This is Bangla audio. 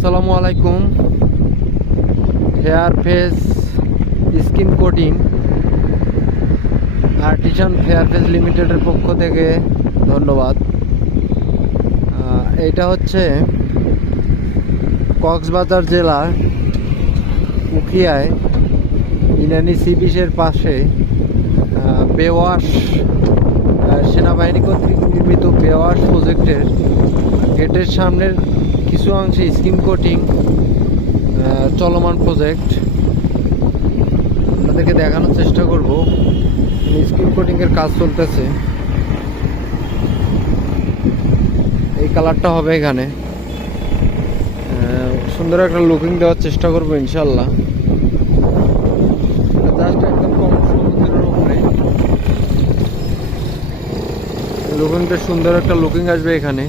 আসসালামু আলাইকুম। Fair face skin coating artisan fair face লিমিটেডের পক্ষ থেকে ধন্যবাদ। এটা হচ্ছে কক্সবাজার জেলার উখিয়ায় ইনানি সি বিচের পাশে বেওয়াশ সেনাবাহিনী কর্তৃক নির্মিত বেওয়াশ প্রজেক্টের গেটের সামনের কিছু অংশে স্কিন কোটিং চলমান প্রজেক্ট আপনাদেরকে দেখানোর চেষ্টা করব। স্কিন কোটিংয়ের কাজ চলতেছে। এই কালারটা হবে এখানে, সুন্দর একটা লুকিং দেওয়ার চেষ্টা করবো ইনশাল্লাহ। জাস্ট একদম কম সমুদ্রের উপরে লুকিংটা সুন্দর একটা লুকিং আসবে এখানে।